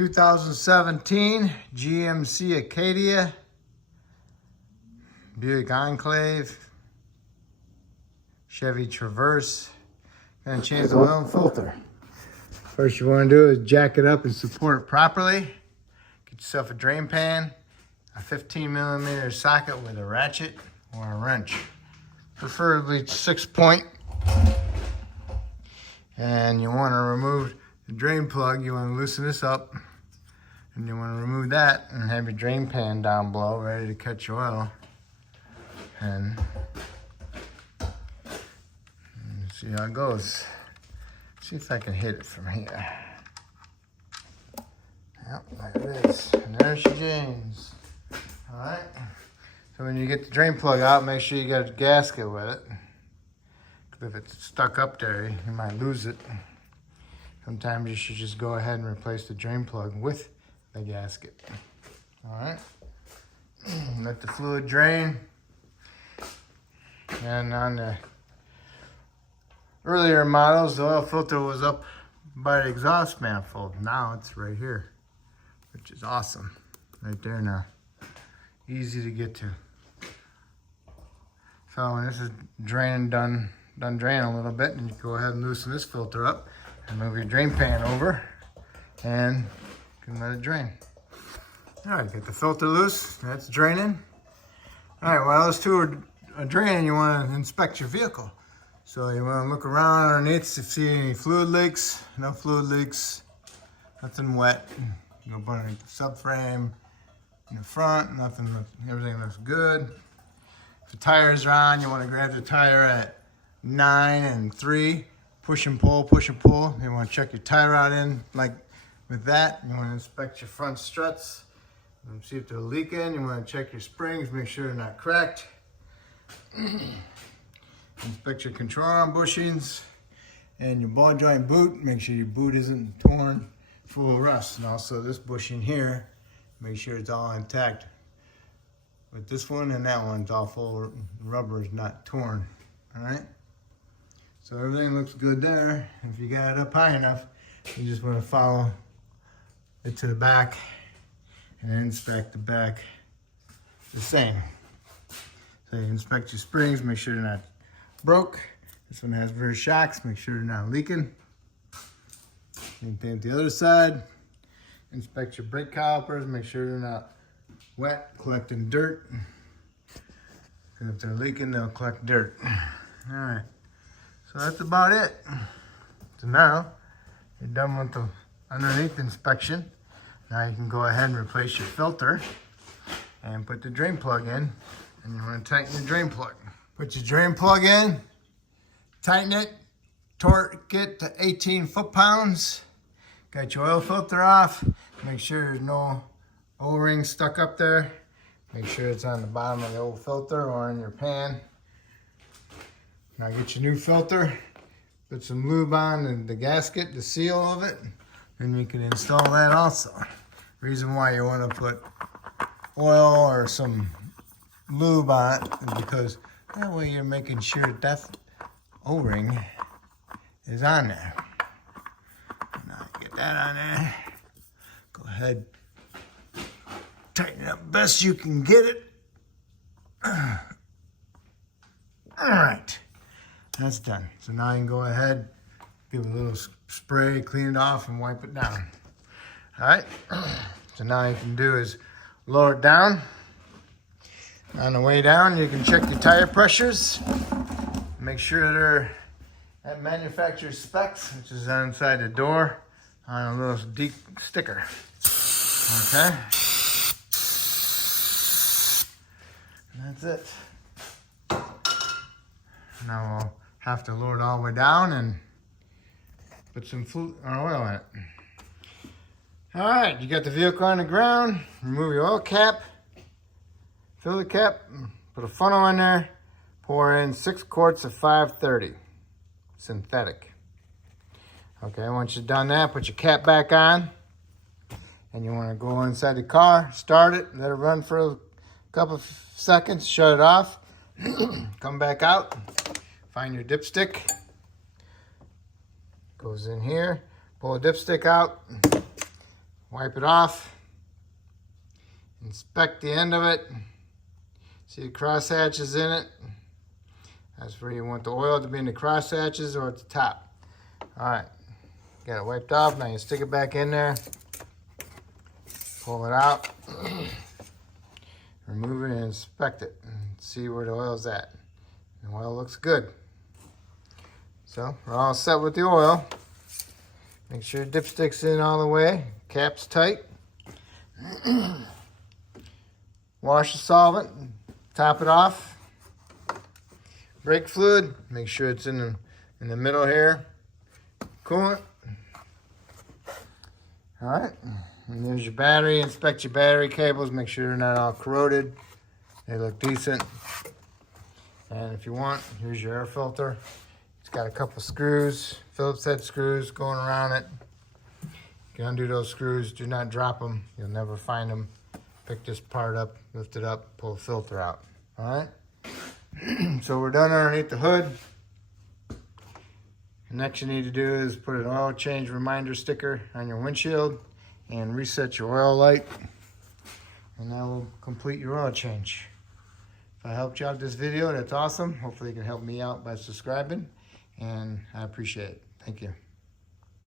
2017 GMC Acadia, Buick Enclave, Chevy Traverse. Gonna change the oil and filter. First you want to do is jack it up and support it properly. Get yourself a drain pan, a 15mm socket with a ratchet or a wrench, preferably 6-point. And you want to remove the drain plug. You want to loosen this up, and you want to remove that and have your drain pan down below ready to catch your oil. And see how it goes. See if I can hit it from here. Yep, like this. And there she James. Alright. So when you get the drain plug out, make sure you got a gasket with it. If it's stuck up there, you might lose it. Sometimes you should just go ahead and replace the drain plug with the gasket. Alright. Let the fluid drain. And on the earlier models, the oil filter was up by the exhaust manifold. Now it's right here, which is awesome. Right there now. Easy to get to. So when this is draining, done draining a little bit, and you go ahead and loosen this filter up and move your drain pan over and you can let it drain. All right, get the filter loose. That's draining. All right, while those two are draining, you want to inspect your vehicle. So you want to look around underneath to see any fluid leaks. No fluid leaks, nothing wet. No underneath the subframe, in the front, nothing. Everything looks good. If the tires are on, you want to grab the tire at 9 and 3. Push and pull, push and pull. You want to check your tie rod in like with that. You want to inspect your front struts and see if they're leaking. You want to check your springs, make sure they're not cracked. Inspect your control arm bushings and your ball joint boot. Make sure your boot isn't torn full of rust. And also this bushing here, make sure it's all intact. With this one and that one's all full of rubber, is not torn. All right. So everything looks good there. If you got it up high enough, you just want to follow it to the back and inspect the back the same. So you inspect your springs, make sure they're not broke. This one has rear shocks, make sure they're not leaking. Same thing at the other side. Inspect your brake calipers, make sure they're not wet, collecting dirt. If they're leaking, they'll collect dirt. All right, so that's about it. So now you're done with the underneath inspection. Now you can go ahead and replace your filter and put the drain plug in. And you want to tighten your drain plug. Put your drain plug in, tighten it, torque it to 18 foot-pounds. Got your oil filter off. Make sure there's no O-ring stuck up there. Make sure it's on the bottom of the old filter or in your pan. Now get your new filter, put some lube on and the gasket, the seal of it, and you can install that also. Reason why you want to put oil or some lube on it is because that way you're making sure that O-ring is on there. Now get that on there. Go ahead, tighten it up best you can get it. All right, that's done. So now you can go ahead, give it a little spray, clean it off, and wipe it down. All right, so now you can do is lower it down. On the way down, you can check your tire pressures. Make sure they're at manufacturer specs, which is inside the door on a little deep sticker. Okay. And that's it. Now we'll have to lower it all the way down and put some oil in it. All right, you got the vehicle on the ground. Remove your oil cap. Fill the cap, put a funnel in there, pour in 6 quarts of 530 synthetic. Okay, once you've done that, put your cap back on, and you want to go inside the car, start it, let it run for a couple of seconds, shut it off, come back out, find your dipstick, goes in here, pull a dipstick out, Wipe it off. Inspect the end of it. See the cross hatches in it? That's where you want the oil to be, in the cross hatches or at the top. All right, got it wiped off. Now you stick it back in there. Pull it out. Remove it and inspect it and see where the oil's at. The oil looks good. So we're all set with the oil. Make sure your dipstick's in all the way. Cap's tight. Wash the solvent. Top it off. Brake fluid. Make sure it's in the middle here. Coolant. All right. And there's your battery. Inspect your battery cables. Make sure they're not all corroded. They look decent. And if you want, here's your air filter. It's got a couple screws, Phillips head screws going around it. You can undo those screws. Do not drop them. You'll never find them. Pick this part up, lift it up, pull the filter out. All right? So we're done underneath the hood. The next you need to do is put an oil change reminder sticker on your windshield and reset your oil light, and that will complete your oil change. If I helped you out with this video, that's awesome. Hopefully you can help me out by subscribing, and I appreciate it. Thank you.